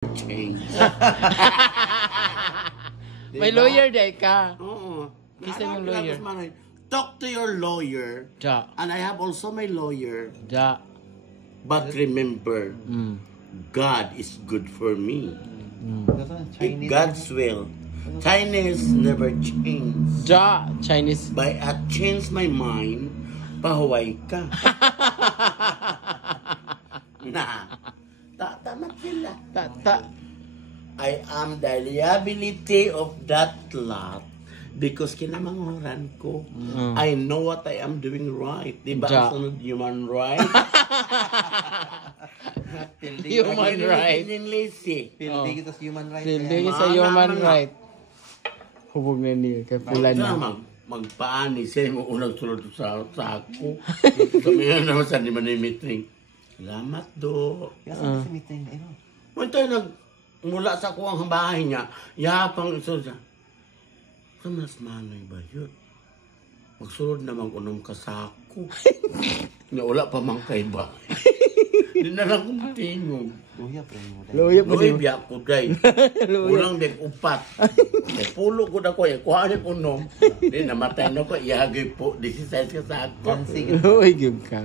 change. May lawyer day ka. Oo. Isa yung lawyer. Talk to your lawyer. Ja. And I have also my lawyer. Ja. But remember, God is good for me. If God's will. Chinese never change. Ja. Chinese. By I change my mind, pahuway ka. Na. Tama sila. I am the liability of that lot because kinamanghoran ko. I know what I am doing right. Diba? Ja. Sunod human right? Human right. Lazy. Pildi kita sa human rights. Hindi sa human right. Hubog na niya. Kaya pula na. Magpaani siya yung unang sulod sa ako. Sabihin naman sa di man yung meeting. Salamat do. Kasi sa meeting na ino. Mula mula sa kuwang bahay niya, yapang iso siya. Kamas manay ba yun? Magsulod na mag-unom ka sa ako. Wala pa mang kay ba? Hindi na lang kong tingog. Luya pa rin mo. Luya pa Luy, biyak ko day. Ulang big upat. Pulo ko na ko, kuha niya unom. Hindi, namatay na ko, ihagay po. 16 ka sa ako. Sige. Uy, give ka.